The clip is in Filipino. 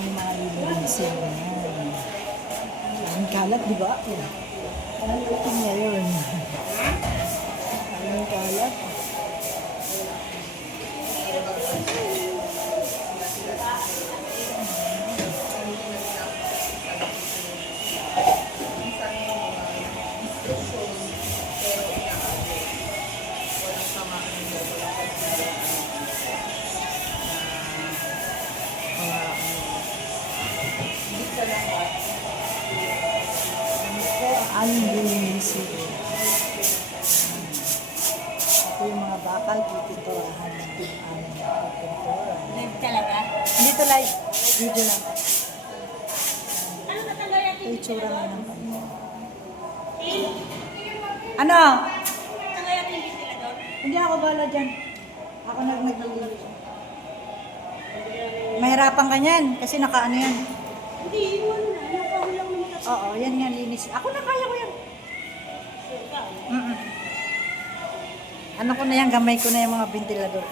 aming mga lilinisin. Ang kalat, di ba? Ang itim ngayon. Ang kalat. Aming lilinisin. Ito yung mga bakal, pipinturahan ng aming pipintura. Live talaga? Hindi to live. Video lang. Ano natanggal natin? Ito yung tsura nga ng kanila. Ano? Natanggal natin yung ventilador? Hindi ako bala dyan. Ako naglilinis. Mahirapan ka niyan kasi nakaano yan. Hindi, yun na. Nakahulang naman kasi. Oo, yan nga linis. Ako na kaya ko yan. Ano ko na yan, gamay ko na yung mga ventilador.